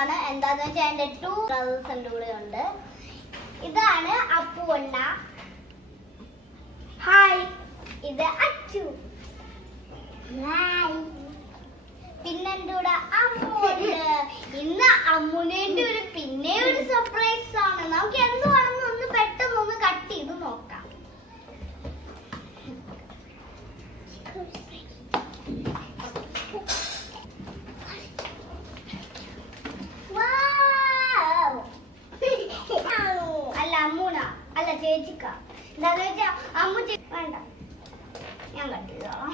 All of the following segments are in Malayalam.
ആണ്. എന്താന്ന് വെച്ചാൽ എന്റെ 2 ബ്രദേഴ്സിന്റെ കൂടെ ഉണ്ട്. ഇതാണ് അപ്പുവണ്ണ. ഹായ്. ഇത് അച്ചു. ഹായ്. പിന്നെ എന്റെ കൂടെ അമ്മുണ്ട്. ഇന്ന് അമ്മുനേന്റെ പിന്നെ ഒരു സർപ്രൈസ് ആണ്. നമുക്ക് എന്തുവാണെന്ന് ഒന്ന് പെട്ടെന്ന് ഒന്ന് കട്ട് ചെയ്ത് നോക്കാം. അല്ല അമ്മൂന അല്ല ചേച്ചിക്ക. എന്താന്ന് വെച്ചാ അമ്മു വേണ്ട, ഞാൻ കട്ട് ചെയ്തോളാം.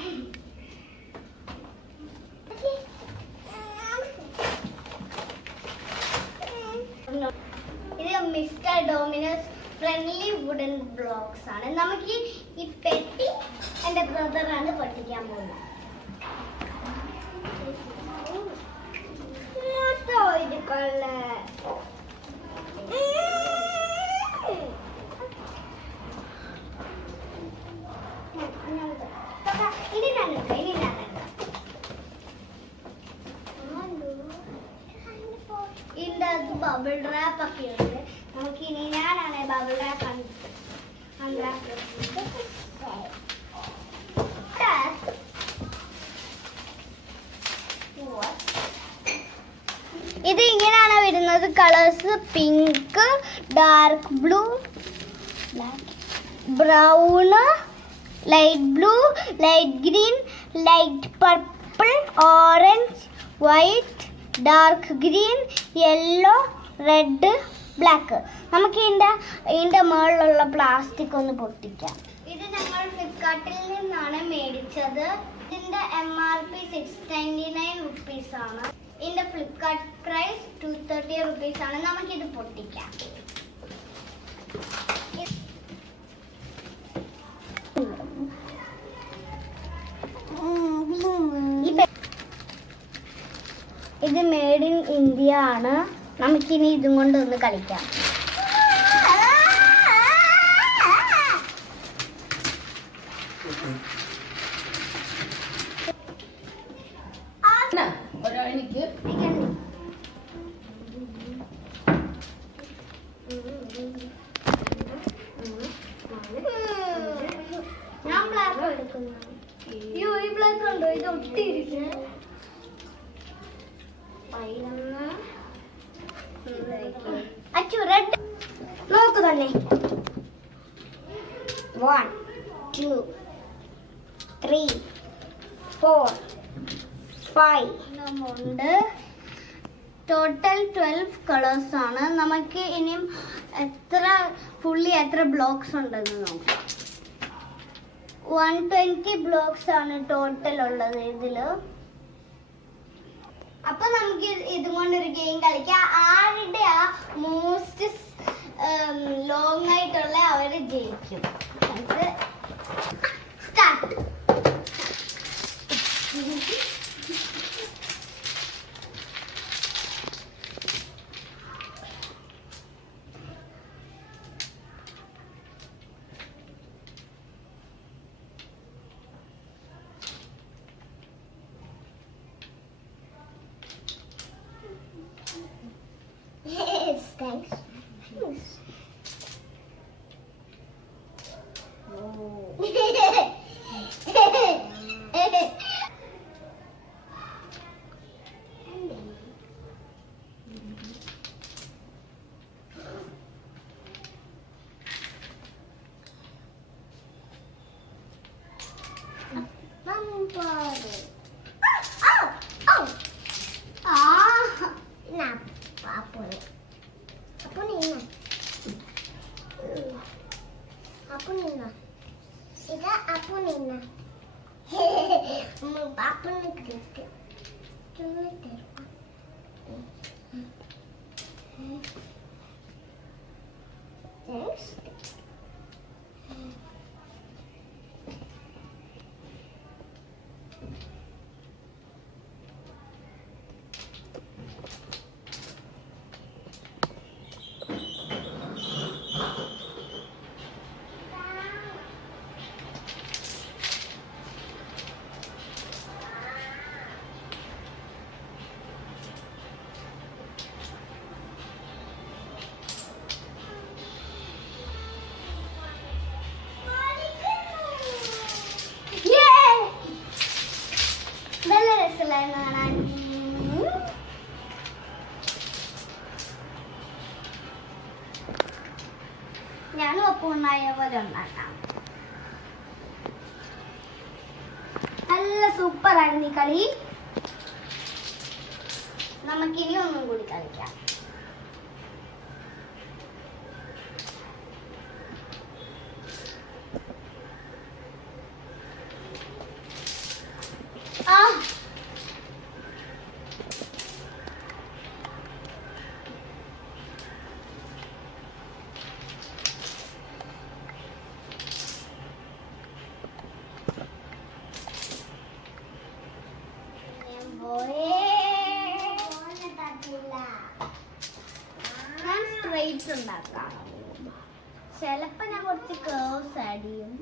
ഇത് mister dominoes friendly wooden blocks ആണ്. നമുക്ക് ഈ പെട്ടി എന്റെ ബ്രദറാണ് പഠിക്കാൻ പോകുന്നത്. ഇത് ഇതിന്റെ അത് ബബിൾ റാപ്പ് ഒക്കെ ഉണ്ട്. നമുക്ക് ഇനി ഞാനാണ് ബബിൾ റാപ്പ് ഇത് ഇങ്ങനെയാണ് വരുന്നത്. Colours pink, dark blue, brown, light blue, light green, light purple, orange, white, dark green, yellow, red, black. നമുക്ക് ഇതിന്റെ മുകളിലുള്ള പ്ലാസ്റ്റിക് ഒന്ന് പൊട്ടിക്കാം. ഇത് ഞങ്ങൾ ഫ്ലിപ്കാർട്ടിൽ നിന്നാണ് മേടിച്ചത്. ഇതിന്റെ MRP 699 റുപ്പീസ് ആണ്. ഇതിന്റെ ഫ്ലിപ്കാർട്ട് പ്രൈസ് 230 റുപ്പീസ് ആണ്. നമുക്കിത് പൊട്ടിക്കാം. ഇത് മെയ്ഡ് ഇൻ ഇന്ത്യ ആണ്. നമുക്കിനി ഇതും കൊണ്ട് ഒന്ന് കളിക്കാം. ഞാൻ ബ്ലാക്ക് എടുക്കുന്നു. ഈ ബ്ലാക്ക് ഉണ്ടോ? ഇത് ഒട്ടിയിരിക്കുന്നു. അച്ചു റെഡ് നോക്ക് തന്നെ. 1 2 3 4 5 ഉണ്ട്. ടോട്ടൽ 12 കളേഴ്സ് ആണ്. നമുക്ക് ഇനിയും എത്ര ബ്ലോക്സ് ഉണ്ടെന്ന് നോക്കാം. 120 ബ്ലോക്സ് ആണ് ടോട്ടൽ ഉള്ളത് ഇതില്. അപ്പൊ നമുക്ക് ഇതും കൊണ്ടൊരു ഗെയിം കളിക്കാം. ആരുടെ മോസ്റ്റ് ലോങ് ആയിട്ടുള്ള അവര് ജയിക്കും. സ്റ്റാർട്ട്. Thanks. ഞാനും ഒപ്പം ഉണ്ടായ പോലെ ഉണ്ടാക്കാം. നല്ല സൂപ്പർ ആയിരുന്നു ഈ കളി. നമുക്കിനി ഒന്നും കൂടി കളിക്കാം. ഞാൻ സ്ട്രൈറ്റ് ഉണ്ടാക്കാം. ചിലപ്പോ ഞാൻ കുറച്ച് കേർവ്സ് ആഡ് ചെയ്യും.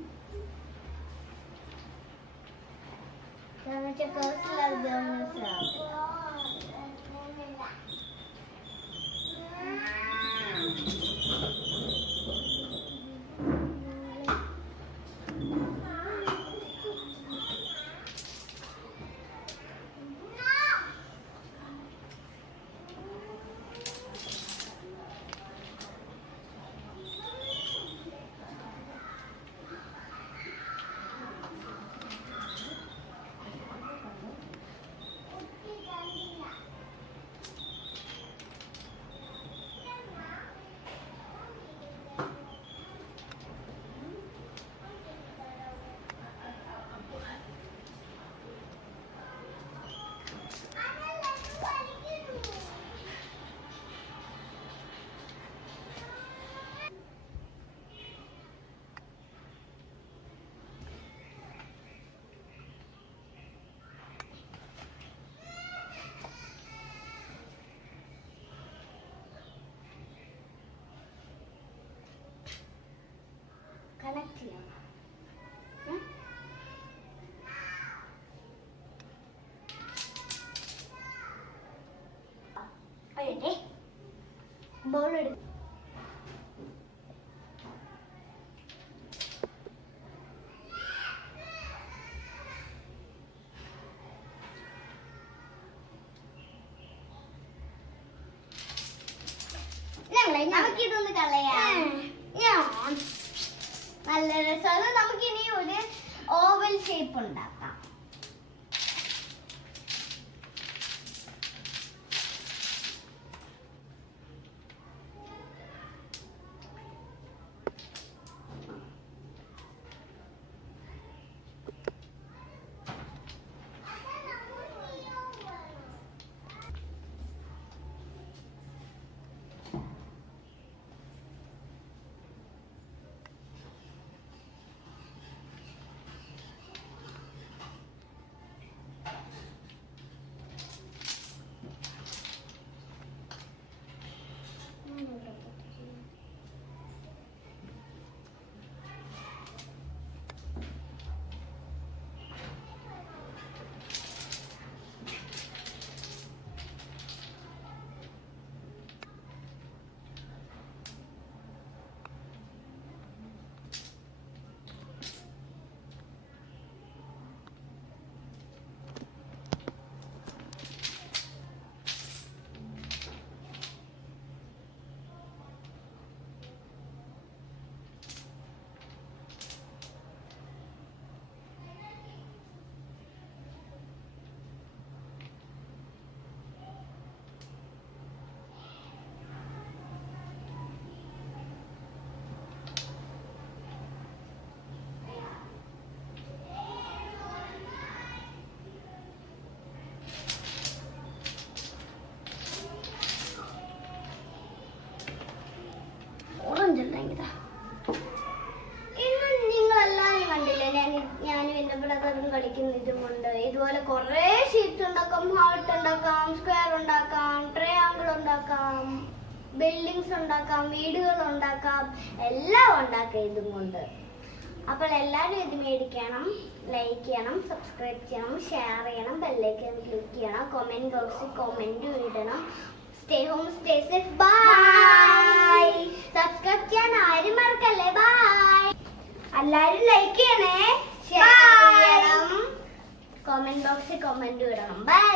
കണക്ട് ചെയ്യാം. ബോൾ എടുക്കും. നമുക്കിതൊന്ന് കളയാം. നല്ല രസമാണ്. നമുക്കിനി ഒരു ഓവൽ ഷേപ്പ് ഉണ്ടാക്കാം. കളിക്കുന്നതുകൊണ്ട് ഇതുപോലെ കുറെ ഷീറ്റ് ഉണ്ടാക്കാം, ഹാർട്ട് ഉണ്ടാക്കാം, സ്ക്വയർ ഉണ്ടാക്കാം, ട്രയാങ്കിൾ ഉണ്ടാക്കാം, ബിൽഡിങ്സ് ഉണ്ടാക്കാം, വീടുകൾ ഉണ്ടാക്കാം, എല്ലാം ഉണ്ടാക്കാം ഇതും കൊണ്ട്. അപ്പോൾ എല്ലാവരും ഇത് മേടിക്കണം, ലൈക്ക് ചെയ്യണം, സബ്സ്ക്രൈബ് ചെയ്യണം, ഷെയർ ചെയ്യണം, ബെല്ലൈക്കൺ ക്ലിക്ക് ചെയ്യണം, കമന്റ് ബോക്സിൽ കമന്റ് ഇടണം. Stay home, stay safe, bye. Subscribe ചെയ്യാൻ ആരും മറക്കല്ലേ. ബൈ. എല്ലാവരും ലൈക്ക് ചെയ്യണേ, ഷെയർ ചെയ്യണം, കമന്റ് ബോക്സിൽ കമന്റ് ഇടണം. ബൈ.